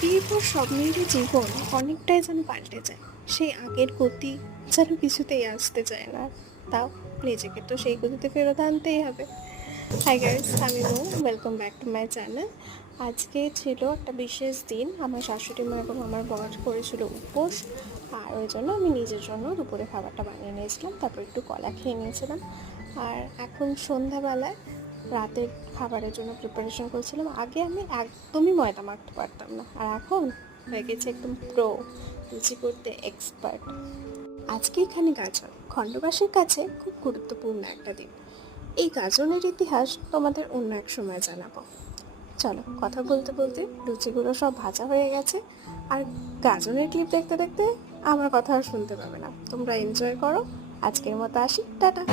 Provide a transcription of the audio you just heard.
বিয়ের পর সব মেয়েরই জীবন অনেকটাই যেন পাল্টে যায়। সেই আগের গতি যেন কিছুতেই আসতে চায় না। তাও নিজেকে তো সেই গতিতে ফেরত আনতেই হবে। হাই গাইস আমি মো। Welcome back to my channel আজকে ছিল একটা বিশেষ দিন। আমার শাশুড়ি মা এবং আমার বর করেছিল উপোস। আর ওই জন্য আমি নিজের জন্য দুপুরে খাবারটা বানিয়ে নিয়েছিলাম। তারপর একটু কলা খেয়ে নিয়েছিলাম। আর এখন সন্ধ্যাবেলায় রাতের খাবারের জন্য প্রিপারেশন করছিলাম। আগে আমি একদমই ময়দা মাখতে পারতাম না। আর এখন হয়ে গেছে একদম প্রো লুচি করতে এক্সপার্ট আজকে এখানে গাজন খণ্ডবাসীর কাছে খুব গুরুত্বপূর্ণ একটা দিন। এই গাজনের ইতিহাস তোমাদের অন্য এক সময় জানাব। চলো, কথা বলতে বলতে লুচিগুলো সব ভাজা হয়ে গেছে। আর গাজনের ক্লিপ দেখতে দেখতে আমার কথা আর শুনতে পাবে না। তোমরা এনজয় করো। আজকের মতো আসি। টাটা।